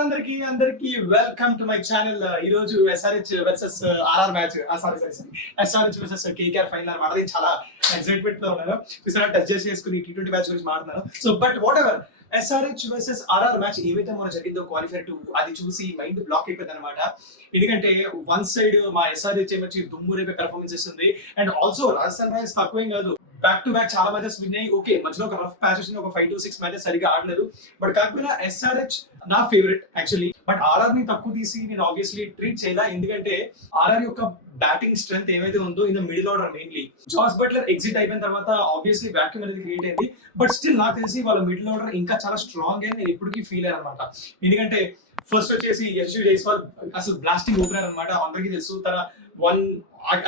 అందరికి welcome to my channel. ఈ రోజు SRH versus RR match, SRH versus KKR final మాట. చాలా ఎక్సైట్మెంట్ లో ఉన్నాను. టచ్ చేసుకుని T20 మ్యాచ్ గురించి మాట్లాడుతున్నాను. So but whatever, SRH versus RR match ఏవైతే మనం జరిగిందో క్వాలిఫైర్ 2, అది చూసి మైండ్ బ్లాక్ అయిపోయింది అనమాట. ఎందుకంటే వన్ సైడ్ మా ఎస్ఆర్హెచ్ ఏమొచ్చి దుమ్ము రేపే పెర్ఫార్మెన్స్ ఇస్తుంది, అండ్ ఆల్సో రాజస్థాన్ రాయల్స్ తక్కువేం కాదు, బ్యాక్ టు బ్యాక్ చాలా మ్యాచెస్ విన్ అయ్యి. ఓకే, మధ్యలో ఒక రఫ్ ప్యాచ్ వచ్చింది, ఒక 5 to 6 మ్యాచెస్ సరిగా ఆడలేదు. బట్ కాకపోయినా ఎస్ఆర్హెచ్ నా ఫేవరెట్ యాక్చువల్లీ. బట్ ఆర్ఆర్ ని తక్కువ తీసి నేను ఆబ్వియస్లీ ట్రీట్ చేయాలా, ఎందుకంటే ఆర్ఆర్ యొక్క బ్యాటింగ్ స్ట్రెంత్ ఏమైతే ఉందో in the middle order mainly. Jos Buttler exit అయిపోయిన తర్వాత ఆబ్వియస్లీ వాక్యూమ్ అనేది క్రియేట్ అయింది. బట్ స్టిల్ నాకు తెలిసి వాళ్ళ మిడిల్ ఆర్డర్ ఇంకా చాలా స్ట్రాంగ్ అని నేను ఇప్పటికీ ఫీల్ అయ్యాను అనమాట. ఎందుకంటే ఫస్ట్ వచ్చేసి యశ్వి జైస్వాల్ అసలు బ్లాస్టింగ్ ఓపెనర్ అనమాట. అందరికీ తెలుసు తన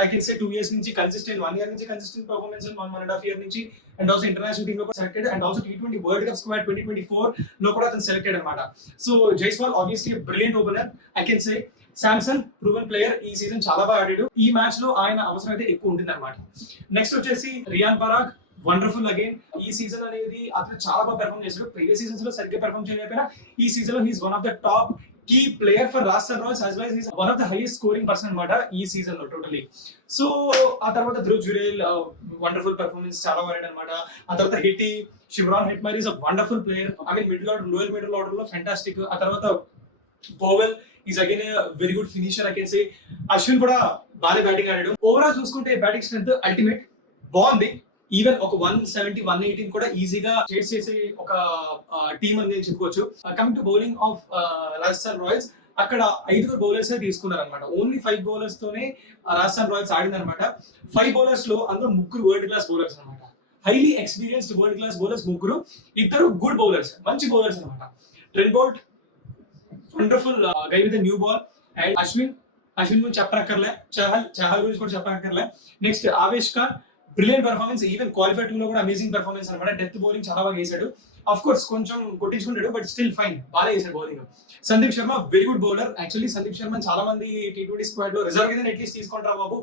I can say 2 years నుంచి కన్సిస్టెంట్, 1 year నుంచి కన్సిస్టెంట్ పర్ఫార్మెన్స్, 1.5 year నుంచి, అండ్ ఆల్సో ఇంటర్నేషనల్ టీమ్ లో selected, and also T20 world cup squad 2024 లో కూడా అతను సెలెక్టెడ్ అనమాట. So Jaiswal obviously brilliant opener. I can say Samson proven player, ఈ సీజన్ చాలా బాగా ఆడాడు. ఈ మ్యాచ్ లో ఆయన అవసరం అయితే ఎక్కువ ఉంటుంది అనమాట. నెక్స్ట్ వచ్చేసి రియాన్ పరాగ్, వండర్ఫుల్ అగైన్. ఈ సీజన్ అనేది అతను చాలా బాగా పెర్ఫార్మ్ చేశాడు. ప్రీవియస్ సీజన్స్ లో సరిగ్గా పెర్ఫార్మ్ చేయలేకపోయినా ఈ సీజన్ లో he's one of the top key player for Rajasthan Royals, as well as he's one of the highest scoring person అనమాట ఈ సీజన్ లో టోటలీ. సో ఆ తర్వాత ధ్రువ్ జురేల్ వండర్ఫుల్ పెర్ఫార్మెన్స్ చాలా వాడాడు అనమాట. ఆ తర్వాత Hetty Shimron Hetmyer is a wonderful player. I mean middle order, lower middle order లో ఫెంటాస్టిక్. ఆ తర్వాత Powell is again very good finisher. I can say Ashwin కూడా బాగా బ్యాటింగ్ ఆడాడు. ఓవరాల్ చూసుకుంటే బ్యాటింగ్ స్ట్రెంత్ అల్టిమేట్ బాగుంది. ఈవెన్ ఒక 170, 118 కూడా ఈజీగా చేస్ చేసే ఒక టీమ్ అని నేను చెప్పుకోవచ్చు. Coming to bowling of Rajasthan Royals, అక్కడ 5 బౌలర్స్ తీసుకున్నారు అనమాట. ఓన్లీ 5 బౌలర్స్ తోనే రాజస్థాన్ రాయల్స్ ఆడింది అనమాట. 5 బౌలర్స్ లో అందులో 3 వరల్డ్ క్లాస్ బౌలర్స్ అనమాట. Highly experienced world class bowlers 3, 2 good bowlers, మంచి బౌలర్స్ అనమాట. Trent Boult wonderful guy with new ball, and Ashwin గురించి చెప్పనక్కర్లే, చహల్ గురించి కూడా చెప్పనక్కర్లే. Next Avesh Khan, brilliant performance. Even qualifier 2 లో కూడా అమేజింగ్ పర్ఫార్మెన్స్ అనమాట. డెత్ బౌలింగ్ చాలా బాగా వేసాడు. ఆఫ్ కోర్స్ కొంచెం కొట్టించుకుంటాడు, బట్ స్టిల్ ఫైన్, బాగా వేసాడు bowling. Sandeep Sharma very good bowler. Actually Sandeep Sharma చాలా మంది T20 స్క్వాడ్ లో రిజర్వ్ కింద అట్లీస్ట్ తీసుకుంటారా బాబు,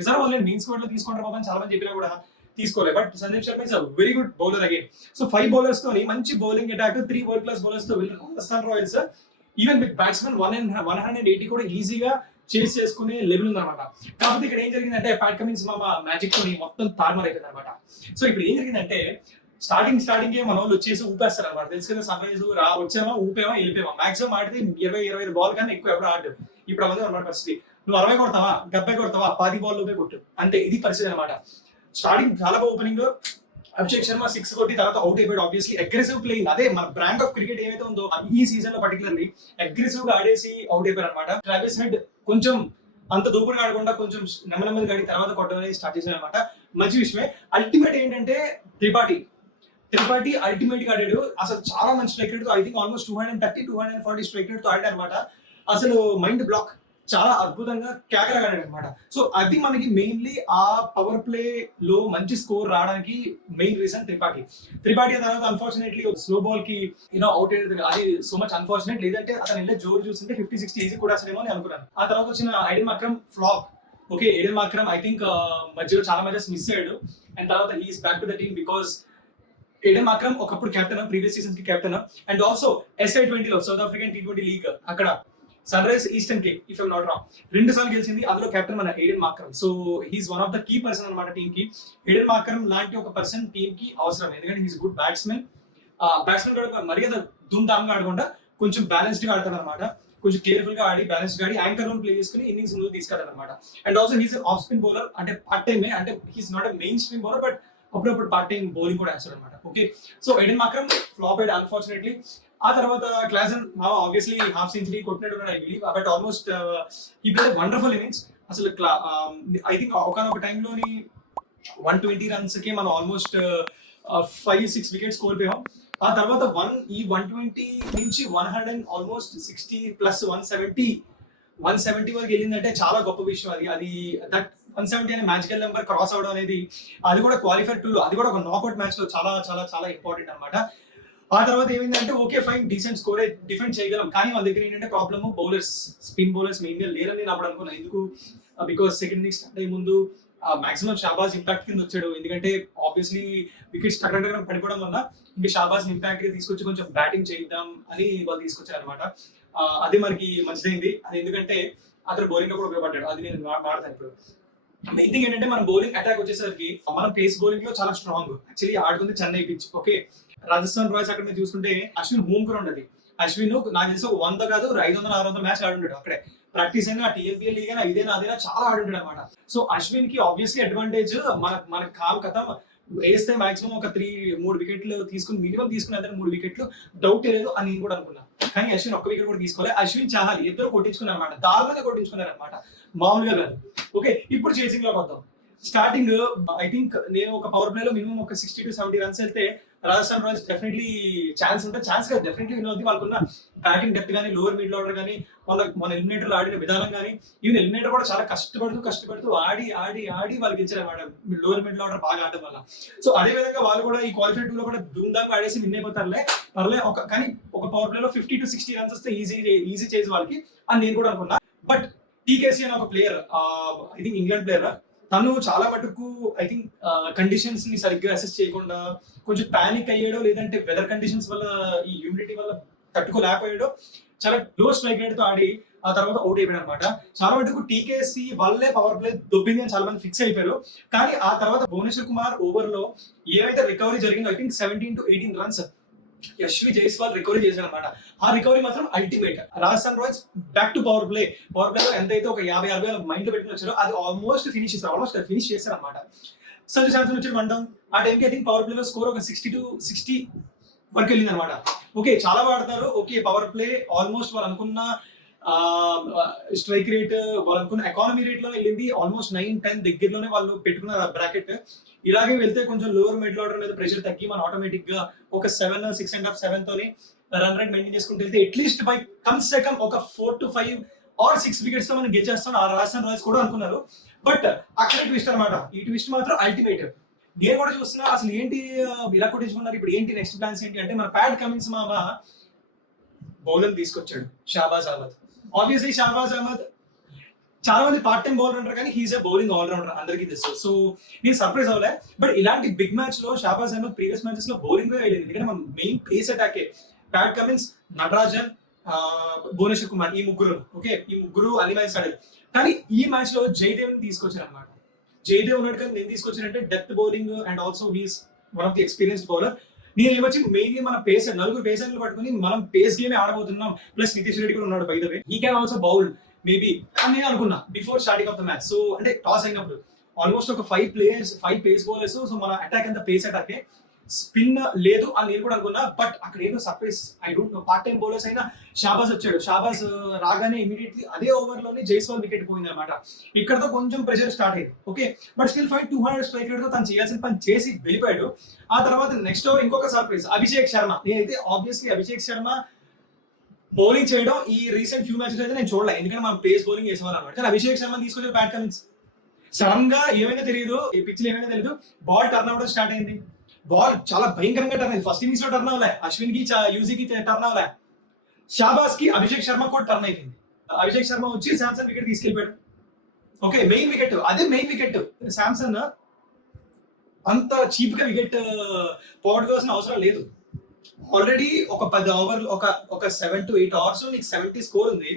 రిజర్వ్ వాళ్ళు మెయిన్ స్క్వాడ్ లో తీసుకుంటారా బాబు అని చాలా మంది చెప్పినా కూడా తీసుకోలేదు. But Sandeep Sharma is a very good bowler again. So 5 bowlers తోని మంచి bowling attack, 3 world class bowlers తో Rajasthan Royals even with batsmen 180 కూడా ఈజీగా చేస్ చేసుకునే లెవెల్ ఉందన్నమాట. కాకపోతే ఇక్కడ ఏం జరిగిందంటే ప్యాట్ కమిన్స్ మ్యాజిక్ తోని మొత్తం తారుమారు అయిపోయింది అనమాట. సో ఇప్పుడు ఏం జరిగిందంటే స్టార్టింగ్ మన వాళ్ళు వచ్చేసి ఊపేస్తారు అనమాట. తెలుసు కదా, సన్ రైజ్ వచ్చామా, ఊపేమా, వెళ్ళిపోయామా. మాక్సిమం ఆడితే 20-25 బాల్ కన్నా ఎక్కువ ఎవరు ఆడు. ఇప్పుడు అవ్వదు అనమాట పరిస్థితి. నువ్వు 60 కొడతావా, 70 కొడతావా, 10 బాల్ లోపే కొట్టు, అంతే. ఇది పరిస్థితి అనమాట. స్టార్టింగ్ చాలా బాగా ఓపెనింగ్, అభిషేక్ శర్మ 6 కొట్టి తర్వాత అవుట్ అయిపోయాడు. ఆబ్వియస్లీ అగ్రెసివ్ ప్లేయింగ్, అదే మన బ్రాండ్ ఆఫ్ క్రికెట్ ఏమైతే ఉందో ఈ సీజన్ లో పర్టికులర్లీ అగ్రెసివ్ గా ఆడేసి అవుట్ అయిపోయారు అనమాట. ట్రావిస్ హెడ్ కొంచెం అంత దూకుడుగా ఆడకుండా కొంచెం నెమ్మదిగా ఆడి తర్వాత కొట్టడం అనేది స్టార్ట్ చేశారు అనమాట. మంచి విషయమే. అల్టిమేట్ ఏంటంటే త్రిపాఠి అల్టిమేట్ గా ఆడాడు. అసలు చాలా మంచి స్ట్రైక్ రేట్ తో, I think almost 230-240 strike rate తో ఆడాడు అనమాట. అసలు మైండ్ బ్లాక్, చాలా అద్భుతంగా కేకరగా ఆడాడు అనమాట. సో అది మనకి మెయిన్లీ ఆ పవర్ ప్లే లో మంచి స్కోర్ రావడానికి మెయిన్ రీజన్ త్రిపాఠి. తర్వాత అన్ఫార్చునేట్లీ స్లో బాల్ కి అవుట్ అయ్యేది, అది సో మచ్ అన్ఫార్చునేట్. లేదంటే అతను వెళ్ళే జోరు చూస్తుంటే 50-60 ఈజీ కూడా అసలేమో అని అనుకున్నాను. ఆ తర్వాత వచ్చిన Aiden Markram flop. Okay, Aiden Markram I think మధ్యలో చాలా మ్యాచెస్ మిస్ అయ్యాడు, అండ్ తర్వాత he's back to the team because Aiden Markram ఒకప్పుడు కెప్టెన్, ప్రీవియస్ సీజన్ కి కెప్టెన్, అండ్ ఆల్సో SI20 లో సౌత్ ఆఫ్రికన్ T20 లీగ్ అక్కడ Sun Rise Eastern Cape, if I'm not wrong, 2 సార్లు గెలిచింది. అందులో కెప్టెన్ మన Aiden Markram. So he's one of the key person అనమాట team కి. ఐడెన్ మాక్రమ్ లాంటి ఒక పర్సన్ టీమ్ కి అవసరం, ఎందుకంటే హీస్ గుడ్ బ్యాట్స్మెన్ కూడా మరీ దుమ్ దామ్గా ఆడకుండా కొంచెం బ్యాలెన్స్డ్ గా ఆడతాడు అనమాట. కొంచెం కేర్ఫుల్ గా ఆడి, బ్యాలెన్స్డ్ గా ఆడి యాంకర్ రోల్ ప్లే చేసుకుని ఇన్నింగ్స్ ముందు తీసుకెళ్తాడు అనమాట. And also he's off spin bowler, అంటే పార్ట్ టైమే, అంటే he's not a main stream bowler, but అప్పుడప్పుడు పార్ట్ టైం బౌలింగ్ కూడా వేస్తాడు అనమాట. Okay, so Aiden Markram flop అయ్యాడు అన్ఫార్చునేట్లీ. ఆ తర్వాత క్లాసన్ ఆబ్వియస్లీ హాఫ్ సెంచరీ కొట్టినట్టు I believe, but almost he played wonderful innings. అసలు ఐ థింక్ ఒకనొక టైంలోని 120 రన్స్ కి మనం ఆల్మోస్ట్ 5-6 వికెట్స్ కోల్పోయాం. ఆ తర్వాత 120 నుంచి 100 ఆల్మోస్ట్ 60 ప్లస్ 170 వరకు వెళ్ళిందంటే చాలా గొప్ప విషయం. అది దట్ 170 అనే మ్యాజికల్ నెంబర్ క్రాస్ అవడం అనేది, అది కూడా క్వాలిఫైర్ 2 లో, అది కూడా ఒక నాకౌట్ మ్యాచ్ లో చాలా చాలా చాలా ఇంపార్టెంట్ అనమాట. ఆ తర్వాత ఏమైందంటే okay fine, decent score defend చేయగలం, కానీ వాళ్ళ దగ్గర ఏంటంటే ప్రాబ్లమ్ స్పిన్ బౌలర్స్ మెయిన్ గా లేరని నేను అప్పుడు అనుకున్నాను. ఎందుకు, బికాస్ సెకండ్ ఇన్నింగ్స్ స్టార్ట్ అయ్యే ముందు మాక్సిమం షాబాజ్ ఇంపాక్ట్ కింద వచ్చాడు. ఎందుకంటే ఆబ్వియస్లీ వికెట్స్ టక్ పడిపోవడం వల్ల ఇంకా షాబాజ్ ఇంపాక్ట్ గా తీసుకొచ్చి కొంచెం బ్యాటింగ్ చేద్దాం అని వాళ్ళు తీసుకొచ్చారు అనమాట. అది మనకి మంచిదైంది. అది ఎందుకంటే అతను బౌలింగ్ లో కూడా ఉపయోగపడ్డాడు. అది నేను మాడతాను ఇప్పుడు. మెయిన్ థింగ్ ఏంటంటే మన బౌలింగ్ అటాక్ వచ్చేసరికి మనం పేస్ బౌలింగ్ లో చాలా స్ట్రాంగ్. యాక్చువల్లీ ఆడుతుంది Chennai pitch. Okay, Rajasthan Royals అక్కడ మీరు చూసుకుంటే అశ్విన్ హోమ్ గ్రౌండ్ అది. అశ్విన్ నాకు తెలిసి 100 కాదు 500-600 మ్యాచ్ ఆడుంటాడు అక్కడే. ప్రాక్టీస్ అయినా టీఎల్పీఎల్ లీగ్ అయినా ఇదేనా అదేనా చాలా ఆడుంటాడు అనమాట. సో అశ్విన్ కి ఆబ్వియస్లీ అడ్వాంటేజ్ మన కామ్ కథ వేస్తే మాక్సిమం ఒక 3 వికెట్లు తీసుకుని మినిమం తీసుకుని 3 వికెట్లు డౌట్ లేదు అని నేను కూడా అనుకున్నా. కానీ అశ్విన్ ఒక్క వికెట్ కూడా తీసుకోవాలి. అశ్విన్ చాహాలి ఇద్దరు కొట్టించుకున్నారు అనమాట, దారుణంగా కొట్టించుకున్నారు అనమాట, మామూలుగా కాదు. ఓకే, ఇప్పుడు చేసింగ్ లోకి వద్దాం. స్టార్టింగ్ ఐ థింక్ నేను ఒక పవర్ ప్లే లో మినిమం ఒక 60-70 రన్స్ వెళ్తే రాజస్థాన్ రాయల్స్ డెఫినెట్లీ ఛాన్స్ ఉంటే ఛాన్స్ గా డెఫినెట్లీ విన్ అవుతుంది. వాళ్ళకున్న బ్యాటింగ్ డెప్త్ కానీ లోవర్ మిడిల్ ఆర్డర్ కానీ మన ఎలిమినేటర్ లో ఆడిన విధానం కానీ ఈవెన్ ఎలిమినేటర్ కూడా చాలా కష్టపడుతూ ఆడి వాళ్ళు గెలిచారు అనమాట, లోవర్ మిడిల్ ఆర్డర్ బాగా ఆడటం వల్ల. సో అదే విధంగా వాళ్ళు కూడా ఈ క్వాలిఫైడ్ 2 లో కూడా ధూమ్ధామ్ ఆడేసి విన్ అయిపోతారులే పర్లే. కానీ ఒక పవర్ ప్లే లో 50-60 రన్స్ వస్తే ఈజీ చేసి వాళ్ళకి అని నేను కూడా అనుకున్నా. బట్ టీకేసీ అనే ఒక player, I think England player, తను చాలా మటుకు ఐ థింక్ కండిషన్స్ ని సరిగ్గా అసెస్ చేయకుండా కొంచెం పానిక్ అయ్యాడో, లేదంటే వెదర్ కండిషన్స్ వల్ల ఈ హ్యూమిడిటీ వల్ల తట్టుకోలేకపోయాడో చాలా లో స్ట్రైక్ రేట్ తో ఆడి ఆ తర్వాత అవుట్ అయిపోయాడు అనమాట. చాలా మటుకు టీకేసీ వల్లే పవర్ ప్లే దొబ్బింది అని చాలా మంది ఫిక్స్ అయిపోయారు. కానీ ఆ తర్వాత భువనేశ్వర్ కుమార్ ఓవర్ లో ఏమైతే రికవరీ జరిగిందో I think 17-18 runs Yashvi Jaiswal recovery చేశారు అనమాట. ఆ రికవరీ మాత్రం ultimate. Rajasthan Royals back to power play లో ఎంతైతే ఒక 50-60 మైండ్ లో పెట్టుకుని వచ్చారో అది ఆల్మోస్ట్ ఫినిష్ చేశారు అనమాట. సంజు శాంసన్ వచ్చి 1 డౌన్. ఆ టైంకి ఐ థింక్ పవర్ ప్లే లో స్కోర్ ఒక 60 వరకు వెళ్ళింది అనమాట. ఓకే, చాలా వాడతారు. ఓకే, పవర్ ప్లే ఆల్మోస్ట్ వాళ్ళు అనుకున్న స్ట్రైక్ రేట్, వాళ్ళు అనుకున్న ఎకానమీ రేట్ లో వెళ్ళింది. ఆల్మోస్ట్ 9-10 దగ్గరలోనే వాళ్ళు పెట్టుకున్న బ్రాకెట్. ఇలాగే వెళ్తే కొంచెం లోవర్ మిడిల్ ఆర్డర్ మీద ప్రెషర్ తగ్గి మనం ఆటోమేటిక్ గా ఒక 6.5-7 తోని రన్ రేట్ మెయింటైన్ చేసుకుంటూ వెళ్తే అట్లీస్ట్ బై కమ్స్ సెకమ్ ఒక 4-5 or 6 వికెట్స్ తో మనం గెలిచేస్తాం ఆ రాజస్థాన్ రాయల్స్ కూడా అనుకున్నారు. బట్ అక్కడ ట్విస్ట్ అనమాట. ఈ ట్విస్ట్ మాత్రం అల్టిమేట్. నేను కూడా చూస్తున్నా అసలు ఏంటి ఇలా కొట్టించుకున్నారు, ఇప్పుడు ఏంటి నెక్స్ట్ ప్లాన్స్ ఏంటి అంటే మన ప్యాట్ కమిన్స్ మామ బౌలర్ తీసుకొచ్చాడు షాబాజ్ అహ్మద్. ఆబ్వియస్లీ షాబాజ్ అహ్మద్ చాలా మంది పార్ట్ టైం బౌలర్ అంటారు, కానీ హీస్ ఎ బౌలింగ్ ఆల్రౌండర్, అందరికీ తెలుసు. సో నేను సర్ప్రైజ్ అవ్వలే. బట్ ఇలాంటి బిగ్ మ్యాచ్ లో షాబాజ్ అహ్మద్ ప్రీవియస్ మ్యాచెస్ లో బౌలింగ్ వెళ్ళింది. ఎందుకంటే మన మెయిన్ పేస్ అటాకే ప్యాట్ కమిన్స్, నటరాజన్, భువనేశ్వర్ కుమార్, ఈ ముగ్గురు అన్ని మ్యాచ్ ఆడారు. కానీ ఈ మ్యాచ్ లో జయదేవ్ ని తీసుకొచ్చారు అనమాట. జయదేవ్ ఉన్నట్టు కానీ నేను తీసుకొచ్చానంటే depth bowling and also he's one of the experienced bowler. నేను ఏమొచ్చి మెయిన్లీ మన నలుగురు పేసర్లు పట్టుకుని మనం పేస్ గేమే ఆడబోతున్నాం. ప్లస్ నితీష్ రెడ్డి కూడా ఉన్నాడు by the way, he can also bowl maybe అని నేను అనుకున్నా before starting of the match. So అంటే టాస్ అయినప్పుడు ఆల్మోస్ట్ ఒక 5 పేస్ బౌలర్స్. సో మన అటాక్ అంతా పేస్ అటాకే, స్పిన్ లేదు అని నేను కూడా అనుకున్నా. బట్ అక్కడ ఏదో surprise, I don't know. Part time bowlers అయినా షాబాజ్ వచ్చాడు. షాబాజ్ రాగానే ఇమీడియట్లీ అదే ఓవర్ లోనే జైస్వాల్ వికెట్ పోయింది అనమాట. ఇక్కడతో కొంచెం ప్రెషర్ స్టార్ట్ అయింది. Okay, but still 200 strike rate తో తను చేయాల్సిన పని చేసి వెళ్ళిపోయాడు. ఆ తర్వాత నెక్స్ట్ ఓవర్ ఇంకొక సర్ప్రైజ్, అభిషేక్ శర్మ. నేనైతే ఆబ్వియస్లీ అభిషేక్ శర్మ బౌలింగ్ చేయడం ఈ రీసెంట్ ఫ్యూ మ్యాచెస్ అయితే నేను చూడలేదు, ఎందుకంటే మనం పేస్ బౌలింగ్ చేసేవాళ్ళం అనమాట. కానీ అభిషేక్ శర్మ తీసుకొచ్చే ప్యాట్ కమిన్స్ సడన్ గా ఏమైనా తెలియదు, ఈ పిచ్ లో ఏమైనా తెలియదు, బాల్ టర్న్ అవ్వడం స్టార్ట్ అయింది. బాల్ చాలా భయంకరంగా టర్న్ అయింది. ఫస్ట్ ఇన్నింగ్స్ లో టర్న్ అవ్వలే, అశ్విన్ కి యూజీకి టర్న్ అవ్వలే, షాబాజ్ కి అభిషేక్ శర్మ కూడా టర్న్ అయిపోయింది. అభిషేక్ శర్మ వచ్చి శాంసన్ వికెట్ తీసుకెళ్ళిపోయాడు. ఓకే, మెయిన్ వికెట్, అదే మెయిన్ వికెట్. శాంసన్ అంత చీప్ గా వికెట్ పోగొట్టుకోవాల్సిన అవసరం లేదు. ఆల్రెడీ ఒక 10 ఓవర్లు ఒక 7-8 అవర్స్ నీకు 70 స్కోర్ ఉంది.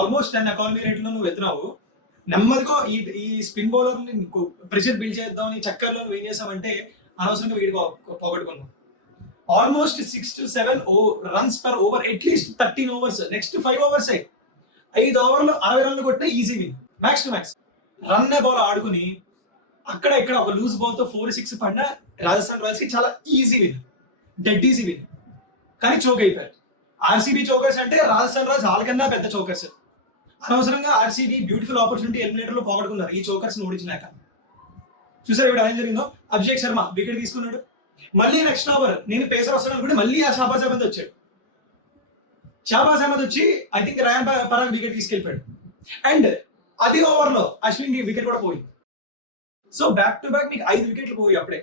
ఆల్మోస్ట్ 10 ఎకానమీ రేట్ లో నువ్వు వెళ్తున్నావు. నెమ్మదిగా ఈ స్పిన్ బౌలర్ ని ప్రెషర్ బిల్డ్ చేద్దాం చక్కర్లో ఏం చేసామంటే అనవసరంగా వీడికి పోగొట్టుకున్నాం. Almost 6-7 runs per over, at least 13 overs. Next 5 overs 5 ఓవర్లు 60 రన్లు కొట్టినా easy win, max to max. Run ball ఆడుకుని అక్కడ ఇక్కడ ఒక లూజ్ బాల్ తో 4-6 పడినా రాజస్థాన్ రాయల్స్ కి చాలా easy win, dead easy win. కానీ చోక్ అయిపోయారు. ఆర్సీబీ చోకర్స్ అంటే రాజస్థాన్ రాయల్స్ వాళ్ళకన్నా పెద్ద చోకర్స్. అనవసరంగా ఆర్సీబీ బ్యూటిఫుల్ ఆపర్చునిటీ ఎలిమినేటర్ లో పోగొట్టుకున్నారు ఈ చోకర్స్ ఓడించినాక. చూసారు ఇప్పుడు ఏం జరిగిందో. అభిషేక్ శర్మ వికెట్ తీసుకున్నాడు. మళ్ళీ నెక్స్ట్ ఓవర్ నేను పేసర్ వస్తాను అనుకుంటే మళ్ళీ ఆ షాబాజ్ అహ్మద్ వచ్చాడు. షాబాజ్ అహ్మద్ వచ్చి I think Riyan Parag wicket తీసుకెళ్ళిపోయాడు. అండ్ అది ఓవర్ లో అశ్విన్ కి వికెట్ కూడా పోయింది. సో బ్యాక్ టు బ్యాక్ మీకు 5 వికెట్లు పోయి అప్పుడే.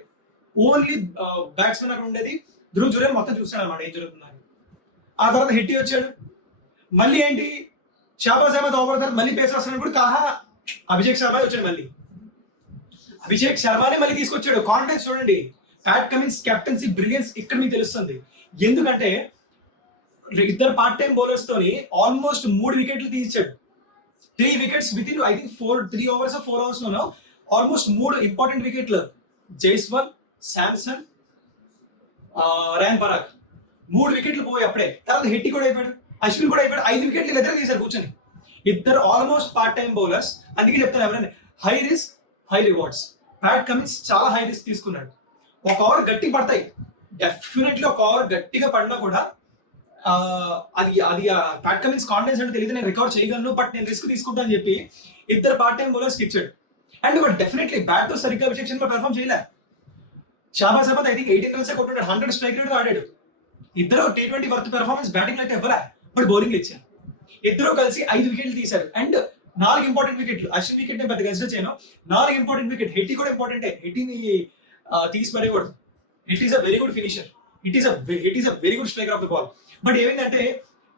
ఓన్లీ బ్యాట్స్మెన్ అక్కడ ఉండేది. ధ్రువ్ జురేల్ మొత్తం చూస్తాడు అనమాట ఏం జరుగుతున్నారు. ఆ తర్వాత హిట్టి వచ్చాడు. మళ్ళీ ఏంటి షాబాజ్ అహ్మద్ ఓవర్ తర్వాత మళ్ళీ పేసర్ వస్తాను కూడా కాహా అభిషేక్ శర్మ వచ్చాడు. మళ్ళీ అభిషేక్ శర్మనే మళ్ళీ తీసుకొచ్చాడు. కాన్ఫిడెన్స్ చూడండి. ప్యాట్ కమిన్స్ కెప్టెన్సీ బ్రిలియన్స్ ఇక్కడ మీకు తెలుస్తుంది. ఎందుకంటే ఇద్దరు పార్ట్ టైం బౌలర్స్ తోని ఆల్మోస్ట్ 3 వికెట్లు తీయించాడు. 3 wickets with in I think 3 overs 4 hours లోనో ఆల్మోస్ట్ 3 ఇంపార్టెంట్ వికెట్లు. జైస్వాల్, శాంసన్, ర్యాన్ పరాగ్ 3 వికెట్లు పోయి అప్పుడే. తర్వాత హెట్టి కూడా అయిపోయాడు, అశ్విన్ కూడా అయిపోయాడు. 5 వికెట్లు ఇద్దరు తీశారు కూర్చొని. ఇద్దరు ఆల్మోస్ట్ పార్ట్ టైం బౌలర్స్. అందుకే చెప్తాను ఎవరైనా high risk high rewards. Pat Cummins చాలా హై రిస్క్ తీసుకున్నాడు. ఒక ఓవర్ గట్టి పడతాయి, డెఫినెట్లీ ఒక ఓవర్ గట్టిగా పడినా కూడా అది ప్యాట్ కమిన్స్ కాన్ఫిడెన్స్ అంటే తెలియదు, నేను రికవర్ చేయగలను, బట్ నేను రిస్క్ తీసుకుంటా అని చెప్పి ఇద్దరు పార్ట్ టైం బౌలర్స్ ఇచ్చాడు. అండ్ బట్ డెఫినెట్లీ బ్యాట్ తో సరిగ్గా అభిషేక్ శర్మ పెర్ఫామ్ చేయలే. Shahbaz Ahmed I think 18 runs కొట్టాడు, 100 స్ట్రైక్ రేట్ ఆడాడు. ఇద్దరు T20 వర్త్ పెర్ఫార్మెన్స్ బ్యాటింగ్ అయితే ఎవరా, బట్ బౌలింగ్ ఇచ్చారు. ఇద్దరు కలిసి 5 వికెట్లు తీశారు. అండ్ 4 ఇంపార్టెంట్ వికెట్లు. అశ్విన్ వికెట్ నేను పెద్ద కన్సిడర్ చేయను. 4 ఇంపార్టెంట్ వికెట్. హెట్టి కూడా ఇంపార్టెంటే. హెట్టిని తీసి మరేకూడదు. It is a very good finisher. It is a very good striker of the ball. But ఏమైందంటే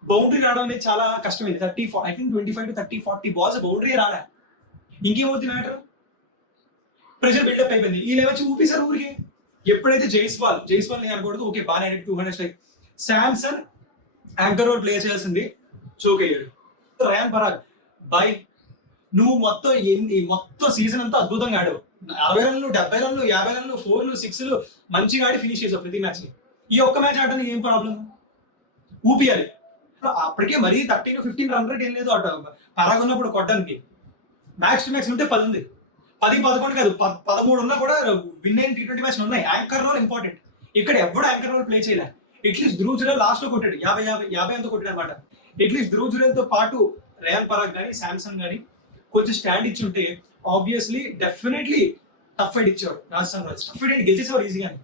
బౌండరీ రావడం అనేది చాలా కష్టమైంది. 25 to 30, 40 balls boundary Rada. ఇంకేమవుతుంది matter, pressure buildup అయిపోయింది. వీళ్ళు ఏమొచ్చి ఊపేశారు ఊరికి. ఎప్పుడైతే జైస్వాల్ నేను అనుకోవద్దు, ఓకే బాగా 200 strike. Samson anchor role play చేయాల్సింది, చోక్ అయ్యాడు. ర్యాన్ పరాగ్ బై నువ్వు మొత్తం సీజన్ అంతా అద్భుతంగా ఆడావు. 60 రన్లు, 70 రన్లు, 50 రన్లు, 4లు, 6లు మంచిగా ఆడి ఫినిష్ చేసావు ప్రతి మ్యాచ్ ని. ఈ ఒక్క మ్యాచ్ ఆడడానికి ఏం ప్రాబ్లం, ఊపియాలి. అప్పటికే మరీ 13 to 15 రన్ రేట్ ఏం లేదు అట పరాగ్ ఉన్నప్పుడు కొట్టడానికి. మ్యాక్స్ టు మ్యాక్స్ ఉంటే 10 ఉంది, 10, 11 కాదు 13 ఉన్నా కూడా విన్ అయిన T20 మ్యాచ్ ఉన్నాయి. Anchor role important. ఇక్కడ ఎవడు యాంకర్ రోల్ ప్లే చేయలే. అట్లీస్ట్ ధ్రువ్ జురేల్ లాస్ట్ లో కొట్టాడు, 50 అంతా కొట్టాడు అనమాట. అట్లీస్ట్ ధ్రువ్ జురేల్ తో పాటు రేయాన్ పరాగ్ కానీ శాంసన్ కానీ కొంచెం స్టాండ్ ఇచ్చి ఉంటే ఆబ్వియస్లీ డెఫినెట్లీ టఫ్ ఫైట్ ఇచ్చాడు రాజస్థాన్ రాయల్స్. టఫ్ ఫైట్ గెలిచేసేవారు ఈజీగానే.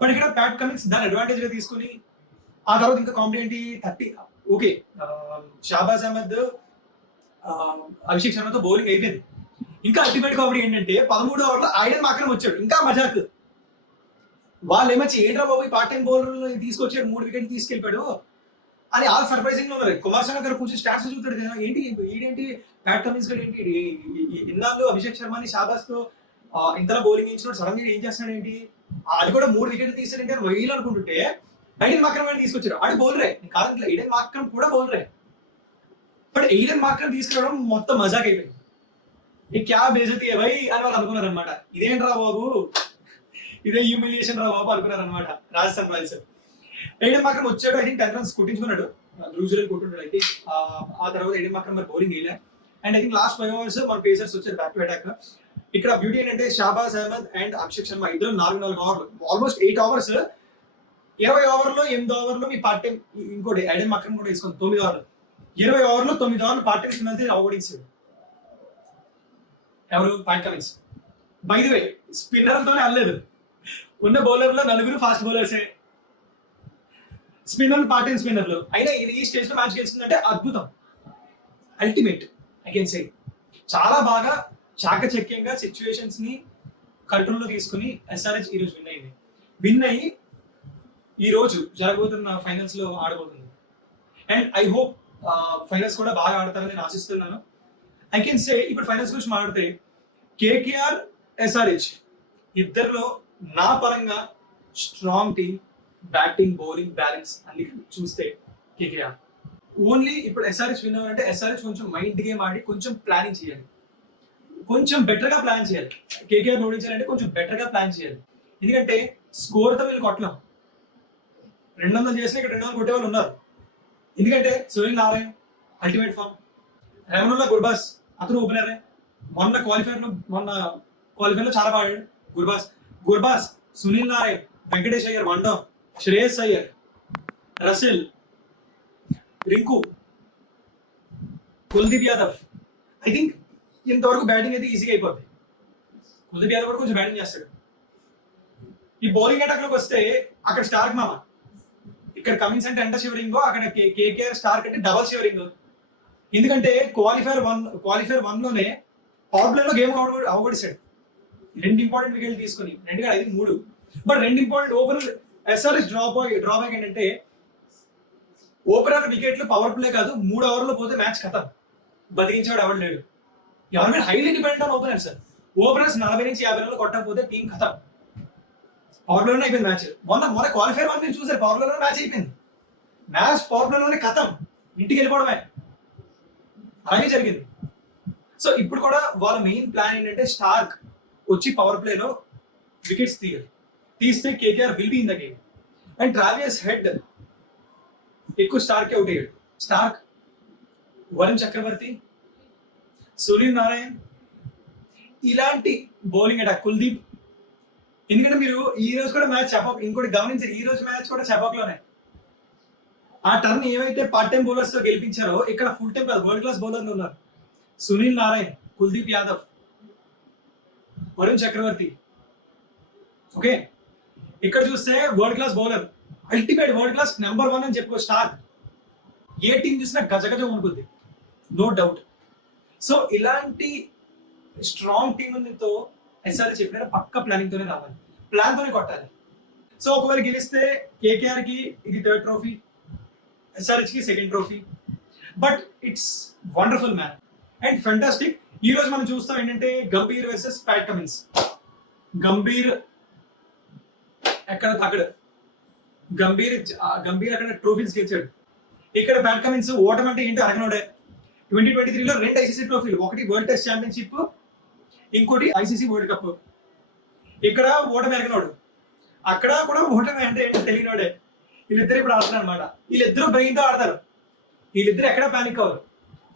బట్ ఇక్కడ ప్యాట్ కమిన్స్ దాని అడ్వాంటేజ్ గా తీసుకుని ఆ తర్వాత ఇంకా కామెడీ ఏంటి 30 ఓకే షాబాజ్ అహ్మద్ అభిషేక్ శర్మతో బౌలింగ్ అయిపోయింది. ఇంకా అల్టిమేట్ కామెడీ ఏంటంటే 13వ ఓవర్లో ఐడెన్ మాక్రమ్ వచ్చాడు. ఇంకా మజాక్. వాళ్ళు ఏమొచ్చి ఏంట్రా బాబు పార్ట్ టైం బౌలర్ తీసుకొచ్చాడు, 3 వికెట్లు తీసుకెళ్ళిపోయాడు అని ఆల్ సర్ప్రైజింగ్ లో ఉన్నారు. కుమార్ శర్మ గారు కొంచెం స్టాట్స్ చూస్తాడు, ఏంటి ప్యాట్ కమిన్స్ గారు ఏంటి ఇన్నాళ్ళు అభిషేక్ శర్మని షాబాజ్ తో ఇంతలా బౌలింగ్ ఇచ్చినప్పుడు సడన్ గా ఏం చేస్తున్నాడు ఏంటి, అది కూడా 3 వికెట్లు తీసాడంటే అని వైల్ అనుకుంటుంటే ఐడెన్ మాక్రమ్ అని తీసుకొచ్చారు. ఆడు బౌలరే కాదు, ఐడెన్ మాక్రమ్ కూడా బౌలరే. బట్ ఐడెన్ మాక్రమ్ తీసుకురావడం మొత్తం మజాక్ అయిపోయింది. ఈ క్యా బేజతీ భయ్ అని వాళ్ళు అనుకున్నారు అనమాట. ఇదేంట్రా బాబు, ఇదే హ్యూమిలియేషన్ రా బాబు అనుకున్నారు అనమాట రాజస్థాన్ రాయల్స్. ఐడెన్ మాక్రమ్ వచ్చాడు, ఐ థింక్ 10 రన్స్ కొట్టించుకున్నాడు, ధ్రువ్ జురేల్ కొట్టుంటాడు అయితే. ఆ తర్వాత ఐడెన్ మాక్రమ్ మరి బౌలింగ్ వేయలే. And I think last 5 overs మన పేసర్స్ వచ్చారు బ్యాక్ టు అటాక్. ఇక్కడ బ్యూటీ ఏంటంటే షాబాజ్ అహ్మద్ అండ్ అభిషేక్ శర్మ ఇద్దరు 4 ఓవర్లు, ఆల్మోస్ట్ 8 ఓవర్స్. 20 ఓవర్లో 8 ఓవర్లో మీ పార్ట్ టైం ఇంకోటి ఐడెన్ మాక్రమ్ కూడా వేసుకుంది 9 ఓవర్లు. 20 ఓవర్లో 9 ఓవర్లు పార్ట్ టైం సినిమా ఓడించాడు ఎవరు, Pat Cummins. By the way స్పిన్నర్లతోనే అల్లలేదు. ఉన్న బౌలర్లో 4 ఫాస్ట్ బౌలర్సే, స్పిన్నర్లు పార్ట్ టైం స్పిన్నర్లు. అయినా ఈ స్టేజ్ లో మ్యాచ్ గెలిచిందంటే అద్భుతం, అల్టిమేట్ ఐ కెన్ సే. చాలా బాగా చాకచక్యంగా సిచ్యువేషన్స్ ని కంట్రోల్లో తీసుకుని ఎస్ఆర్హెచ్ ఈ రోజు విన్ అయ్యి ఈ రోజు జరగబోతున్న ఫైనల్స్ లో ఆడబోతుంది. అండ్ ఐ హోప్ ఫైనల్స్ కూడా బాగా ఆడతారని నేను ఆశిస్తున్నాను. ఐ కెన్ సే ఇప్పుడు ఫైనల్స్ గురించి మాట్లాడితే కేకేఆర్ ఎస్ఆర్హెచ్ ఇద్దరిలో నా పరంగా strong team, batting bowling balance అన్ని చూస్తే కేకేఆర్. ఓన్లీ ఇప్పుడు ఎస్ఆర్హెచ్ విన్ అవ్వాలంటే ఎస్ఆర్హెచ్ కొంచెం మైండ్ గేమ్ ఆడి కొంచెం ప్లానింగ్ చేయాలి, కొంచెం బెటర్ గా ప్లాన్ చేయాలి. కేకేఆర్ ఓడించాలంటే కొంచెం బెటర్ గా ప్లాన్ చేయాలి. ఎందుకంటే స్కోర్ తో వీళ్ళు కొట్టలేం. 200 చేసిన ఇక్కడ 200 కొట్టే వాళ్ళు ఉన్నారు. ఎందుకంటే Sunil Narayan ultimate form, రెమనుల్లా Gurbaz అతను ఓపెనరే. మొన్న క్వాలిఫైర్ లో చాలా బాగా Gurbaz, Sunil Narayan, Venkatesh Iyer, one down, Shreyas Iyer, Russell, Rinku, Kuldeep Yadav. I think ఇంతవరకు బ్యాటింగ్ అయితే ఈజీగా అయిపోద్ది. కుల్దీప్ యాదవ్ కూడా కొంచెం బ్యాటింగ్ చేస్తాడు. ఈ బౌలింగ్ అటాక్ లోకి వస్తే అక్కడ స్టార్క్ మామ, ఇక్కడ కమిన్స్ అంటే ఎంట షివరింగో, అక్కడ కేకేఆర్ స్టార్క్ అంటే డబల్ షివరింగ్. ఎందుకంటే క్వాలిఫైర్ 1 లోనే పవర్ ప్లే లో గేమ్ అవగొడిసాడు. 2 ఇంపార్టెంట్ వికెట్లు తీసుకుని, 2 కాదు 3. But 2 important opener SRH drawback ఏంటంటే ఓపెనర్ వికెట్లు పవర్ ప్లే కాదు, 3 ఓవర్లో పోతే మ్యాచ్ ఖతం, బతికించాడు ఎవరు లేడు. ఎవరి మీద highly dependent on opener sir. Openers 40 నుంచి 50 రన్లు కొట్టకపోతే టీం ఖతం. పవర్ ప్లేలోనే అయిపోయింది మ్యాచ్. మొన్న క్వాలిఫైర్ వరకు మీరు చూసారు, పవర్ ప్లేలోనే మ్యాచ్ అయిపోయింది. మ్యాచ్ పవర్ ప్లేలోనే ఖతం, ఇంటికి వెళ్ళిపోవడమే. అలాగే జరిగింది. సో ఇప్పుడు కూడా వాళ్ళ మెయిన్ ప్లాన్ ఏంటంటే స్టార్క్ వచ్చి పవర్ ప్లేలో వికెట్స్ తీస్తే KKR will be in the game. And Travis head ఎక్కువ స్టార్క్ అవుట్ అయ్యాడు. స్టార్క్, వరుణ్ చక్రవర్తి, సునీల్ నారాయణ్, ఇలాంటి బౌలింగ్ అటాక్ కుల్దీప్. ఎందుకంటే మీరు ఈ రోజు కూడా మ్యాచ్ చెపాక్, ఇంకోటి గమనించారు, ఈ రోజు మ్యాచ్ కూడా చెపాక్ లోనే. ఆ టర్న్ ఏవైతే పార్ట్ టైం బౌలర్స్ తో గెలిపించారో ఇక్కడ ఫుల్ టైం కాదు, వరల్డ్ క్లాస్ బౌలర్లు ఉన్నారు. సునీల్ నారాయణ్, కుల్దీప్ యాదవ్, వరుణ్ చక్రవర్తి. ఓకే, ఇక్కడ చూస్తే world class bowler, ultimate world class number 1 అని చెప్పుకో స్టార్క్. ఏ టీం చూసినా గజగజ ఉంటుంది, నో డౌట్. సో ఇలాంటి స్ట్రాంగ్ టీంతో ఎస్ఆర్ చెప్పిన పక్క ప్లానింగ్ తోనే రావాలి, ప్లాన్ తోనే కొట్టాలి. సో ఒకవేళ గెలిస్తే కేకేఆర్ కి ఇది 3rd ట్రోఫీ, ఎస్ఆర్హెచ్ కి 2nd trophy. But it's wonderful man and fantastic. ఈ రోజు మనం చూస్తాం ఏంటంటే Gambhir versus Pat Cummins. Gambhir ఎక్కడ తగ్గడు, గంభీర్ అక్కడ ట్రోఫీస్ గెలిచాడు. ఇక్కడ ప్యాట్ కమిన్స్ ఓటమి అంటే ఏంటో అరగనోడే. 2023లో 2 ఐసీసీ ట్రోఫీలు, ఒకటి వరల్డ్ టెస్ట్ ఛాంపియన్షిప్, ఇంకోటి ఐసీసీ వరల్డ్ కప్. ఇక్కడ ఓటమి ఎరగనోడు, అక్కడ కూడా ఓటమి అంటే ఏంటో తెలియనోడే. వీళ్ళిద్దరు ఇప్పుడు ఆడుతున్నారు అనమాట. వీళ్ళిద్దరు బ్రెయిన్ తో ఆడతారు, వీళ్ళిద్దరు ఎక్కడ ప్యానిక్ అవ్వరు,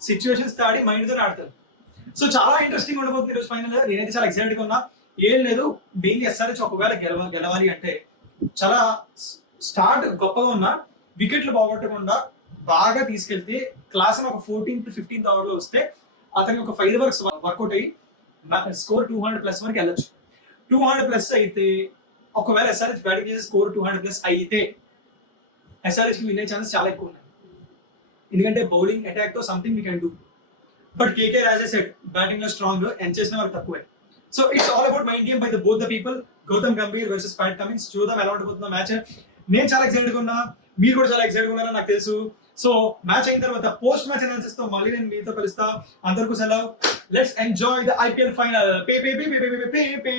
సిచ్యువేషన్స్ తో ఆడి మైండ్ తో ఆడతారు. సో చాలా ఇంట్రెస్టింగ్ ఉండబోతుంది ఈరోజు ఫైనల్. నేనైతే చాలా ఎక్సైటెడ్ గా ఉన్నా. ఏం లేదు, మెయిన్లీ ఎస్ఆర్హెచ్ ఒకవేళ గెలవాలి అంటే చాలా స్టార్ట్ గొప్పగా ఉన్నా వికెట్లు పోగొట్టకుండా బాగా తీసుకెళ్తే క్లాస్ ఒక 14th to 15th ఓవర్లో వస్తే అతనికి ఒక 5 ఓవర్స్ వర్కౌట్ అయ్యి స్కోర్ 200+ వరకు వెళ్ళొచ్చు. 200+ అయితే ఒకవేళ ఎస్ఆర్హెచ్ బ్యాటింగ్ చేసే స్కోర్ 200+ అయితే ఎస్ఆర్హెచ్ కి విన్ అయ్యే ఛాన్స్ చాలా ఎక్కువ ఉన్నాయి. ఎందుకంటే బౌలింగ్ అటాక్ తో something we can do. But KKR as I said batting లో స్ట్రాంగ్, ఎండ్ చేసిన వారు తక్కువే. So it's all about mind game by both the people. Gautam Gambhir versus Pat Cummins. చూద్దాం ఎలా ఉండబోతుందో మ్యాచ్. నేను చాలా ఎక్సైటెడ్ గా ఉన్నా, మీరు కూడా చాలా ఎక్సైటెడ్ గా ఉన్నారని నాకు తెలుసు. సో మ్యాచ్ అయిన తర్వాత పోస్ట్ మ్యాచ్ అనాలిసిస్ తో మళ్ళీ నేను మీతో కలుస్తా. అందరికీ సెలవు. Let's enjoy the IPL final. Pay pay pay pay pay pay pay.